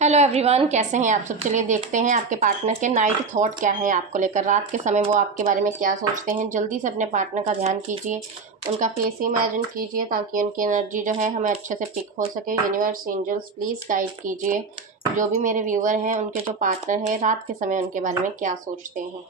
Hello everyone, कैसे हैं आप सब। चलिए देखते हैं आपके पार्टनर के नाइट थॉट क्या है आपको लेकर। रात के समय वो आपके बारे में क्या सोचते हैं। जल्दी से अपने पार्टनर का ध्यान कीजिए, उनका फेस इमेजिन कीजिए ताकि उनकी एनर्जी जो है हमें अच्छे से पिक हो सके। यूनिवर्स, एंजल्स प्लीज़ गाइड कीजिए जो भी मेरे व्यूअर हैं, उनके जो पार्टनर हैं रात के समय उनके बारे में क्या सोचते हैं।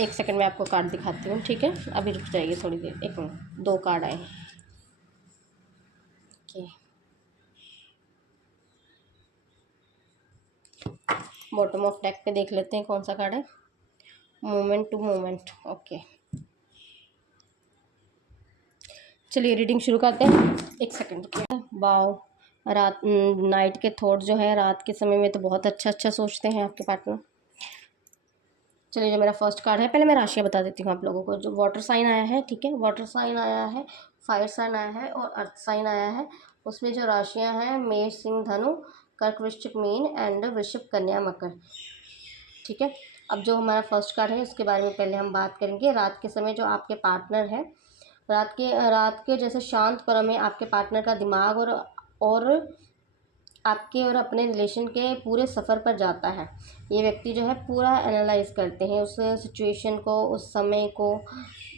एक सेकंड में आपको कार्ड दिखाती हूँ, ठीक है। अभी रुक जाइए थोड़ी देर, एक मिनट। 2 कार्ड आए। ओके, बॉटम ऑफ डेक पे देख लेते हैं कौन सा कार्ड है। Moment to moment. ओके, चलिए रीडिंग शुरू करते हैं। एक सेकंड। वाओ, रात नाइट के थॉट जो है रात के समय में तो बहुत अच्छा सोचते हैं आपके पार्टनर। चलिए, जो मेरा फर्स्ट कार्ड है, पहले मैं राशियाँ बता देती हूँ आप लोगों को। जो वाटर साइन आया है, ठीक है, वाटर साइन आया है, फायर साइन आया है और अर्थ साइन आया है। उसमें जो राशियाँ हैं, मेष, सिंह, धनु, कर्क, वृश्चिक, मीन एंड वृषभ, कन्या, मकर, ठीक है। अब जो हमारा फर्स्ट कार्ड है उसके बारे में पहले हम बात करेंगे। रात के समय जो आपके पार्टनर है, रात के जैसे शांत परों में आपके पार्टनर का दिमाग और आपके और अपने रिलेशन के पूरे सफ़र पर जाता है। ये व्यक्ति जो है पूरा एनालाइज करते हैं उस सिचुएशन को, उस समय को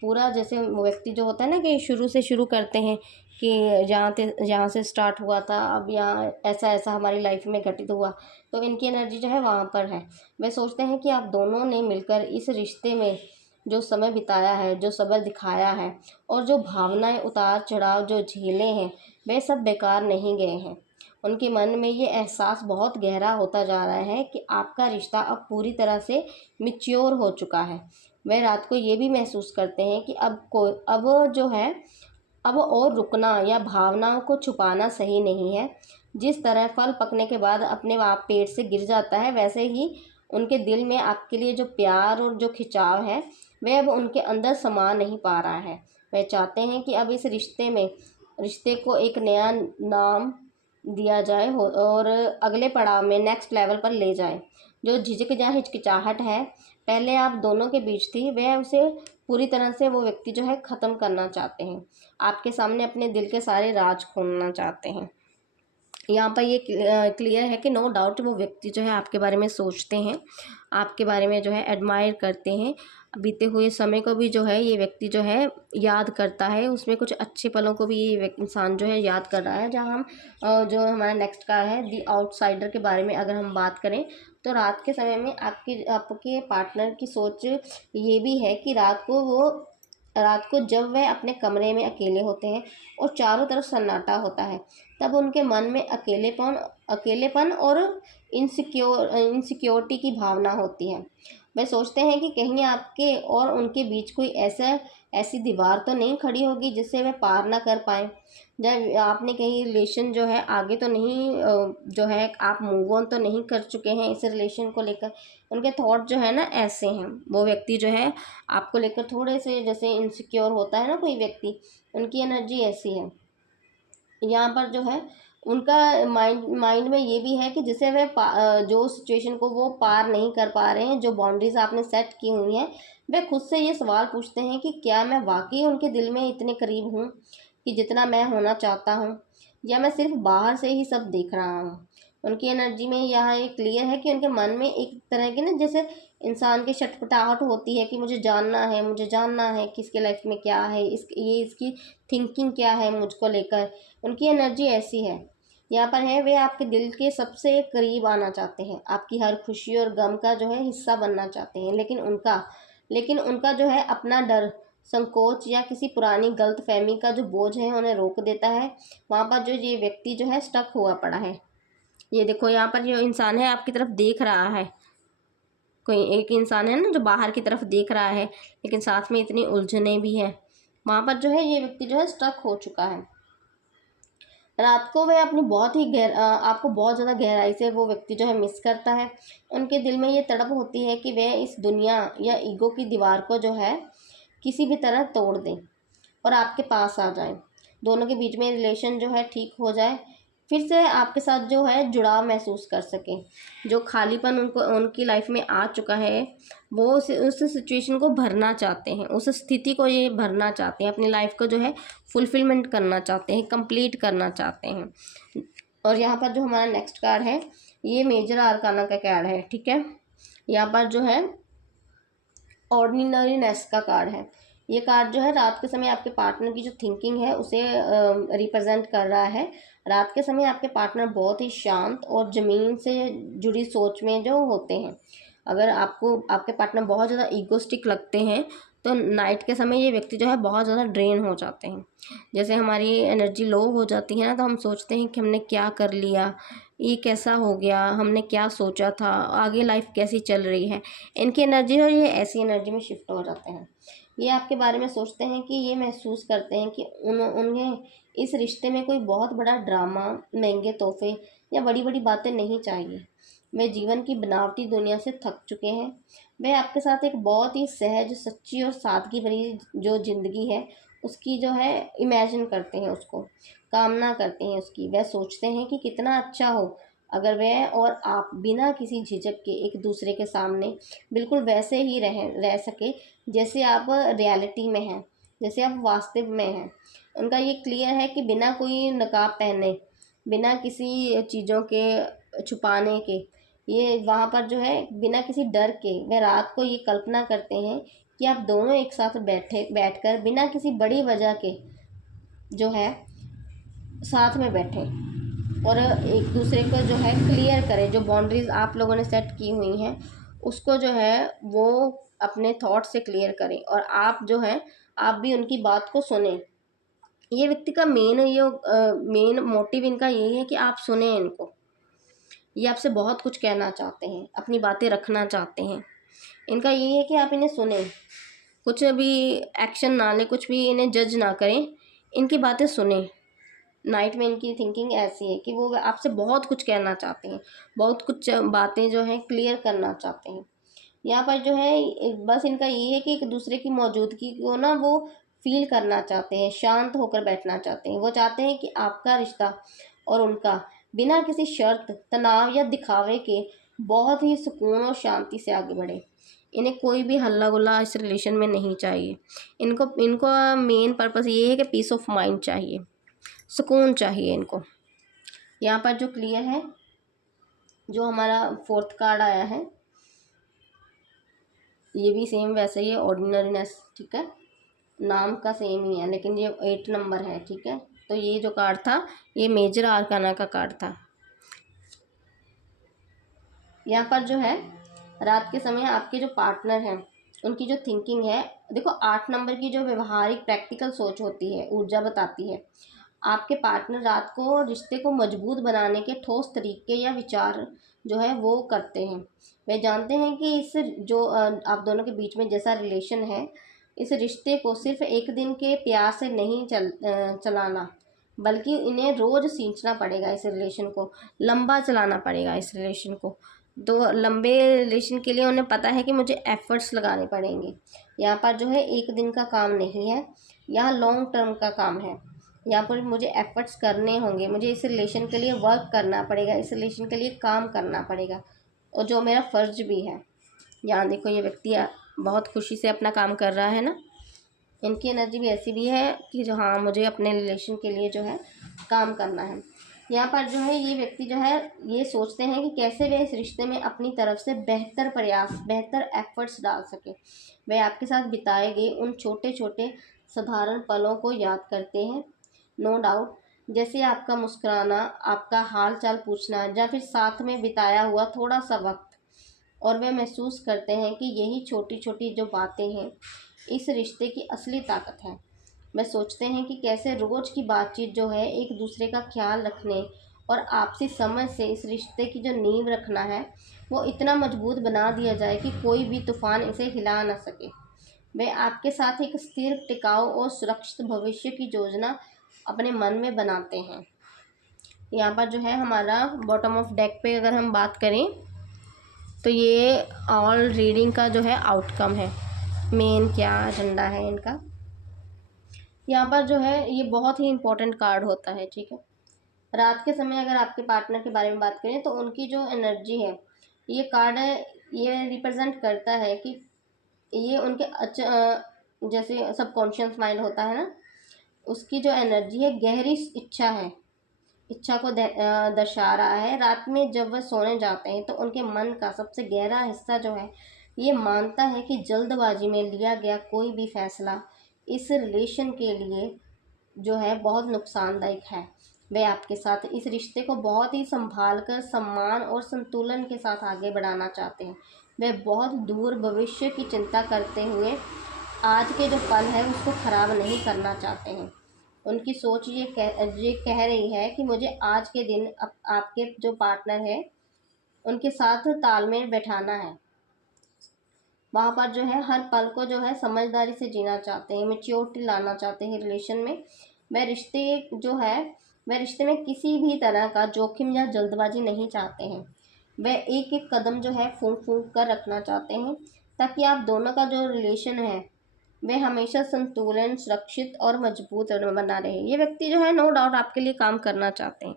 पूरा। जैसे वो व्यक्ति जो होता है ना कि शुरू से शुरू करते हैं कि जहाँ से स्टार्ट हुआ था, अब यहाँ ऐसा ऐसा हमारी लाइफ में घटित हुआ, तो इनकी एनर्जी जो है वहाँ पर है। वे सोचते हैं कि आप दोनों ने मिलकर इस रिश्ते में जो समय बिताया है, जो सब्र दिखाया है और जो भावनाएं उतार चढ़ाव जो झेले हैं, वे सब बेकार नहीं गए हैं। उनके मन में ये एहसास बहुत गहरा होता जा रहा है कि आपका रिश्ता अब पूरी तरह से मैच्योर हो चुका है। वे रात को ये भी महसूस करते हैं कि अब जो है, अब और रुकना या भावनाओं को छुपाना सही नहीं है। जिस तरह फल पकने के बाद अपने आप पेड़ से गिर जाता है, वैसे ही उनके दिल में आपके लिए जो प्यार और जो खिंचाव है, वह अब उनके अंदर समा नहीं पा रहा है। वे चाहते हैं कि अब इस रिश्ते को एक नया नाम दिया जाए और अगले पड़ाव में नेक्स्ट लेवल पर ले जाए। जो झिझक या हिचकिचाहट है पहले आप दोनों के बीच थी, वह उसे पूरी तरह से वो व्यक्ति जो है ख़त्म करना चाहते हैं। आपके सामने अपने दिल के सारे राज खोलना चाहते हैं। यहाँ पर ये क्लियर है कि नो डाउट वो व्यक्ति जो है आपके बारे में सोचते हैं, आपके बारे में जो है एडमायर करते हैं। बीते हुए समय को भी जो है ये व्यक्ति जो है याद करता है, उसमें कुछ अच्छे पलों को भी ये इंसान जो है याद कर रहा है। जहाँ हम जो हमारा नेक्स्ट का है दी आउटसाइडर के बारे में अगर हम बात करें, तो रात के समय में आपके पार्टनर की सोच ये भी है कि रात को जब वह अपने कमरे में अकेले होते हैं और चारों तरफ सन्नाटा होता है, तब उनके मन में अकेलेपन और इनसिक्योरिटी की भावना होती है। वे सोचते हैं कि कहीं आपके और उनके बीच कोई ऐसी दीवार तो नहीं खड़ी होगी जिससे वे पार ना कर पाए। जब आपने कहीं रिलेशन जो है आगे तो नहीं जो है आप मूव ऑन तो नहीं कर चुके हैं इस रिलेशन को लेकर। उनके थॉट जो है ना ऐसे हैं। वो व्यक्ति जो है आपको लेकर थोड़े से जैसे इनसिक्योर होता है ना कोई व्यक्ति, उनकी एनर्जी ऐसी है। यहाँ पर जो है उनका माइंड में ये भी है कि जिसे वे जो सिचुएशन को वो पार नहीं कर पा रहे हैं, जो बाउंड्रीज आपने सेट की हुई हैं, वे खुद से ये सवाल पूछते हैं कि क्या मैं वाकई उनके दिल में इतने करीब हूँ कि जितना मैं होना चाहता हूँ, या मैं सिर्फ बाहर से ही सब देख रहा हूँ। उनकी एनर्जी में यहाँ एक क्लियर है कि उनके मन में एक तरह की ना जैसे इंसान की छटपटाहट होती है कि मुझे जानना है कि इसके लाइफ में क्या है, इसकी थिंकिंग क्या है मुझको लेकर। उनकी एनर्जी ऐसी है। यहाँ पर है वे आपके दिल के सबसे करीब आना चाहते हैं, आपकी हर खुशी और गम का जो है हिस्सा बनना चाहते हैं। लेकिन उनका जो है अपना डर, संकोच या किसी पुरानी गलतफहमी का जो बोझ है उन्हें रोक देता है। वहाँ पर जो ये व्यक्ति जो है स्टक हुआ पड़ा है। ये देखो, यहाँ पर जो इंसान है आपकी तरफ देख रहा है, कोई एक इंसान है ना जो बाहर की तरफ देख रहा है, लेकिन साथ में इतनी उलझने भी है। वहाँ पर जो है ये व्यक्ति जो है स्टक हो चुका है। रात को वह अपनी आपको बहुत ज़्यादा गहराई से वो व्यक्ति जो है मिस करता है। उनके दिल में ये तड़प होती है कि वह इस दुनिया या ईगो की दीवार को जो है किसी भी तरह तोड़ दें और आपके पास आ जाए। दोनों के बीच में रिलेशन जो है ठीक हो जाए। फिर से आपके साथ जो है जुड़ाव महसूस कर सकें। जो खालीपन उनको उनकी लाइफ में आ चुका है, वो उस सिचुएशन को भरना चाहते हैं, उस स्थिति को ये भरना चाहते हैं, अपनी लाइफ को जो है फुलफिलमेंट करना चाहते हैं, कंप्लीट करना चाहते हैं। और यहाँ पर जो हमारा नेक्स्ट कार्ड है, ये मेजर आर्काना का कार्ड है, ठीक है। यहाँ पर जो है ऑर्डिनरीनेस का कार्ड है। ये कार्ड जो है रात के समय आपके पार्टनर की जो थिंकिंग है उसे रिप्रेजेंट कर रहा है। रात के समय आपके पार्टनर बहुत ही शांत और ज़मीन से जुड़ी सोच में जो होते हैं। अगर आपको आपके पार्टनर बहुत ज़्यादा ईगोस्टिक लगते हैं तो नाइट के समय ये व्यक्ति जो है बहुत ज़्यादा ड्रेन हो जाते हैं। जैसे हमारी एनर्जी लो हो जाती है ना, तो हम सोचते हैं कि हमने क्या कर लिया, ये कैसा हो गया, हमने क्या सोचा था, आगे लाइफ कैसी चल रही है। इनकी एनर्जी है ये ऐसी एनर्जी में शिफ्ट हो जाते हैं। ये आपके बारे में सोचते हैं कि ये महसूस करते हैं कि उन्हें इस रिश्ते में कोई बहुत बड़ा ड्रामा, महंगे तोहफे या बड़ी बड़ी बातें नहीं चाहिए। वे जीवन की बनावटी दुनिया से थक चुके हैं। वे आपके साथ एक बहुत ही सहज, सच्ची और सादगी भरी जो ज़िंदगी है उसकी जो है इमेजिन करते हैं, उसको कामना करते हैं उसकी। वह सोचते हैं कि कितना अच्छा हो अगर वह और आप बिना किसी झिझक के एक दूसरे के सामने बिल्कुल वैसे ही रह सके जैसे आप रियलिटी में हैं, जैसे आप वास्तव में हैं। उनका ये क्लियर है कि बिना कोई नकाब पहने, बिना किसी चीज़ों के छुपाने के, ये वहाँ पर जो है बिना किसी डर के वह रात को ये कल्पना करते हैं कि आप दोनों एक साथ बैठकर बिना किसी बड़ी वजह के जो है साथ में बैठें और एक दूसरे को जो है क्लियर करें। जो बाउंड्रीज आप लोगों ने सेट की हुई हैं उसको जो है वो अपने थॉट से क्लियर करें, और आप जो है आप भी उनकी बात को सुने। ये व्यक्ति का मेन मोटिव इनका यही है कि आप सुने इनको। ये आपसे बहुत कुछ कहना चाहते हैं, अपनी बातें रखना चाहते हैं। इनका यही है कि आप इन्हें सुने, कुछ भी एक्शन ना लें, कुछ भी इन्हें जज ना करें, इनकी बातें सुने। नाइट में इनकी थिंकिंग ऐसी है कि वो आपसे बहुत कुछ कहना चाहते हैं, बहुत कुछ बातें जो हैं क्लियर करना चाहते हैं। यहाँ पर जो है बस इनका ये है कि एक दूसरे की मौजूदगी को ना वो फील करना चाहते हैं, शांत होकर बैठना चाहते हैं। वो चाहते हैं कि आपका रिश्ता और उनका बिना किसी शर्त, तनाव या दिखावे के बहुत ही सुकून और शांति से आगे बढ़े। इन्हें कोई भी हल्ला गुल्ला इस रिलेशन में नहीं चाहिए। इनको इनको मेन पर्पस ये है कि पीस ऑफ माइंड चाहिए, सुकून चाहिए इनको। यहाँ पर जो क्लियर है, जो हमारा फोर्थ कार्ड आया है ये भी सेम वैसे ही है, ऑर्डिनरीनेस, ठीक है। नाम का सेम ही है लेकिन ये 8 नंबर है, ठीक है। तो ये जो कार्ड था ये मेजर आर्काना का कार्ड था। यहाँ पर जो है रात के समय आपके जो पार्टनर हैं उनकी जो थिंकिंग है, देखो 8 नंबर की जो व्यवहारिक प्रैक्टिकल सोच होती है, ऊर्जा बताती है। आपके पार्टनर रात को रिश्ते को मजबूत बनाने के ठोस तरीके या विचार जो है वो करते हैं। वे जानते हैं कि इस जो आप दोनों के बीच में जैसा रिलेशन है, इस रिश्ते को सिर्फ एक दिन के प्यार से नहीं चलाना, बल्कि इन्हें रोज़ सींचना पड़ेगा। इस रिलेशन को लंबा चलाना पड़ेगा। इस रिलेशन को तो लंबे रिलेशन के लिए उन्हें पता है कि मुझे एफ़र्ट्स लगाने पड़ेंगे। यहाँ पर जो है एक दिन का काम नहीं है, यहाँ लॉन्ग टर्म का काम है। यहाँ पर मुझे एफ़र्ट्स करने होंगे, मुझे इस रिलेशन के लिए वर्क करना पड़ेगा, इस रिलेशन के लिए काम करना पड़ेगा, और जो मेरा फ़र्ज़ भी है। यहाँ देखो ये व्यक्ति बहुत खुशी से अपना काम कर रहा है ना। इनकी एनर्जी भी ऐसी भी है कि जो हाँ मुझे अपने रिलेशन के लिए जो है काम करना है। यहाँ पर जो है ये व्यक्ति जो है ये सोचते हैं कि कैसे वे इस रिश्ते में अपनी तरफ से बेहतर प्रयास, बेहतर एफ़र्ट्स डाल सकें। वे आपके साथ बिताए गए उन छोटे छोटे साधारण पलों को याद करते हैं, नो डाउट, जैसे आपका मुस्कुराना, आपका हाल चाल पूछना, या फिर साथ में बिताया हुआ थोड़ा सा वक्त। और वे महसूस करते हैं कि यही छोटी छोटी जो बातें हैं इस रिश्ते की असली ताकत है। वे सोचते हैं कि कैसे रोज़ की बातचीत जो है एक दूसरे का ख्याल रखने और आपसी समझ से इस रिश्ते की जो नींव रखना है वो इतना मजबूत बना दिया जाए कि कोई भी तूफान इसे हिला ना सके। वे आपके साथ एक स्थिर, टिकाऊ और सुरक्षित भविष्य की योजना अपने मन में बनाते हैं। यहाँ पर जो है हमारा बॉटम ऑफ डेक पे अगर हम बात करें तो ये ऑल रीडिंग का जो है आउटकम है, मेन क्या एजेंडा है इनका। यहाँ पर जो है ये बहुत ही इम्पोर्टेंट कार्ड होता है, ठीक है। रात के समय अगर आपके पार्टनर के बारे में बात करें तो उनकी जो एनर्जी है, ये कार्ड है, ये रिप्रेजेंट करता है कि ये उनके जैसे सबकॉन्शियस माइंड होता है ना, उसकी जो एनर्जी है, गहरी इच्छा है, इच्छा को दर्शा रहा है। रात में जब वह सोने जाते हैं तो उनके मन का सबसे गहरा हिस्सा जो है, ये मानता है कि जल्दबाजी में लिया गया कोई भी फैसला इस रिलेशन के लिए जो है बहुत नुकसानदायक है। वे आपके साथ इस रिश्ते को बहुत ही संभाल कर, सम्मान और संतुलन के साथ आगे बढ़ाना चाहते हैं। वे बहुत दूर भविष्य की चिंता करते हुए आज के जो पल है उसको ख़राब नहीं करना चाहते हैं। उनकी सोच ये कह रही है कि मुझे आज के दिन आपके जो पार्टनर है उनके साथ तालमेल बैठाना है। वहाँ पर जो है हर पल को जो है समझदारी से जीना चाहते हैं, मैच्योरिटी लाना चाहते हैं रिलेशन में। वह रिश्ते में किसी भी तरह का जोखिम या जल्दबाजी नहीं चाहते हैं। वह एक एक कदम जो है फूंक फूंक कर रखना चाहते हैं, ताकि आप दोनों का जो रिलेशन है वह हमेशा संतुलन, सुरक्षित और मजबूत बना रहे। ये व्यक्ति जो है नो डाउट आपके लिए काम करना चाहते हैं।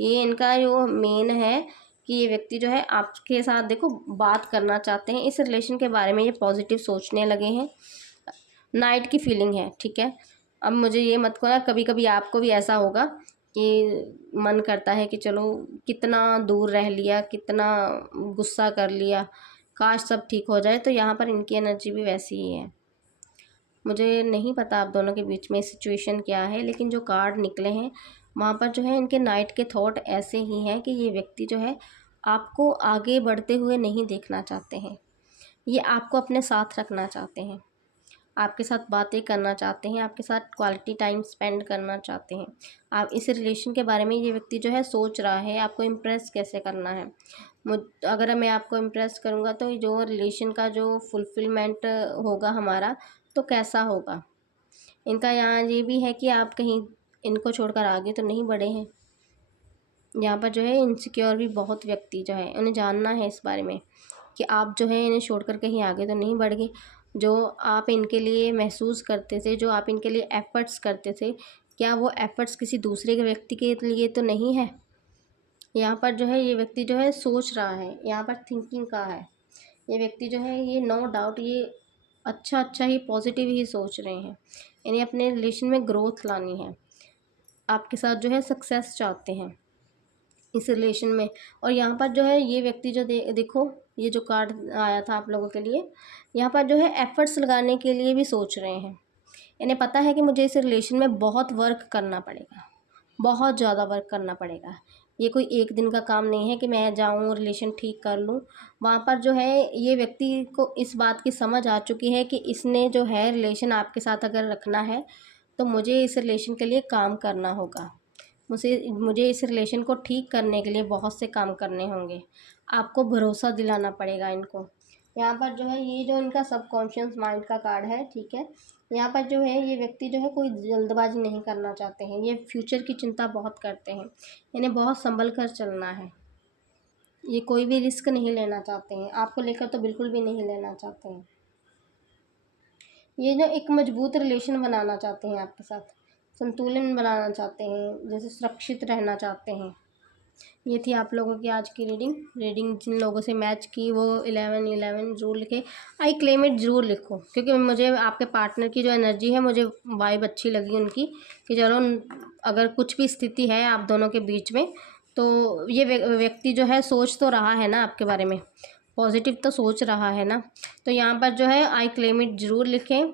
ये इनका जो मेन है कि ये व्यक्ति जो है आपके साथ देखो बात करना चाहते हैं, इस रिलेशन के बारे में ये पॉजिटिव सोचने लगे हैं। नाइट की फीलिंग है, ठीक है। अब मुझे ये मत कहना, कभी कभी आपको भी ऐसा होगा कि मन करता है कि चलो कितना दूर रह लिया, कितना गुस्सा कर लिया, काश सब ठीक हो जाए। तो यहाँ पर इनकी एनर्जी भी वैसी ही है। मुझे नहीं पता आप दोनों के बीच में सिचुएशन क्या है, लेकिन जो कार्ड निकले हैं वहाँ पर जो है इनके नाइट के थॉट ऐसे ही हैं कि ये व्यक्ति जो है आपको आगे बढ़ते हुए नहीं देखना चाहते हैं। ये आपको अपने साथ रखना चाहते हैं, आपके साथ बातें करना चाहते हैं, आपके साथ क्वालिटी टाइम स्पेंड करना चाहते हैं। आप इस रिलेशन के बारे में ये व्यक्ति जो है सोच रहा है आपको इम्प्रेस कैसे करना है। अगर मैं आपको इम्प्रेस करूँगा तो जो रिलेशन का जो फुलफिलमेंट होगा हमारा, तो कैसा होगा। इनका यहाँ ये भी है कि आप कहीं इनको छोड़कर आगे तो नहीं बढ़े हैं। यहाँ पर जो है इनसिक्योर भी बहुत व्यक्ति जो है, उन्हें जानना है इस बारे में कि आप जो है इन्हें छोड़कर कहीं आगे तो नहीं बढ़ गए। जो आप इनके लिए महसूस करते थे, जो आप इनके लिए एफ़र्ट्स करते थे, क्या वो एफ़र्ट्स किसी दूसरे के व्यक्ति के लिए तो नहीं है। यहाँ पर जो है ये व्यक्ति जो है सोच रहा है, यहाँ पर थिंकिंग का है। ये व्यक्ति जो है ये नो डाउट ये अच्छा ही पॉजिटिव ही सोच रहे हैं। इन्हें अपने रिलेशन में ग्रोथ लानी है, आपके साथ जो है सक्सेस चाहते हैं इस रिलेशन में। और यहाँ पर जो है ये व्यक्ति जो देखो ये जो कार्ड आया था आप लोगों के लिए, यहाँ पर जो है एफ़र्ट्स लगाने के लिए भी सोच रहे हैं। इन्हें पता है कि मुझे इस रिलेशन में बहुत वर्क करना पड़ेगा, बहुत ज़्यादा वर्क करना पड़ेगा। ये कोई एक दिन का काम नहीं है कि मैं जाऊँ रिलेशन ठीक कर लूँ। वहाँ पर जो है ये व्यक्ति को इस बात की समझ आ चुकी है कि इसने जो है रिलेशन आपके साथ अगर रखना है तो मुझे इस रिलेशन के लिए काम करना होगा। मुझे इस रिलेशन को ठीक करने के लिए बहुत से काम करने होंगे। आपको भरोसा दिलाना पड़ेगा इनको। यहाँ पर जो है ये जो इनका सबकॉन्शियस माइंड का कार्ड है, ठीक है। यहाँ पर जो है ये व्यक्ति जो है कोई जल्दबाजी नहीं करना चाहते हैं। ये फ्यूचर की चिंता बहुत करते हैं, इन्हें बहुत संभल कर चलना है। ये कोई भी रिस्क नहीं लेना चाहते हैं, आपको लेकर तो बिल्कुल भी नहीं लेना चाहते हैं। ये जो एक मजबूत रिलेशन बनाना चाहते हैं आपके साथ, संतुलन बनाना चाहते हैं, जैसे सुरक्षित रहना चाहते हैं। ये थी आप लोगों की आज की रीडिंग जिन लोगों से मैच की वो 11 ज़रूर लिखे। आई क्लेम इट ज़रूर लिखो, क्योंकि मुझे आपके पार्टनर की जो एनर्जी है, मुझे वाइब अच्छी लगी उनकी कि चलो अगर कुछ भी स्थिति है आप दोनों के बीच में, तो ये व्यक्ति जो है सोच तो रहा है ना आपके बारे में, पॉजिटिव तो सोच रहा है ना। तो यहाँ पर जो है आई क्लेम इट ज़रूर लिखें।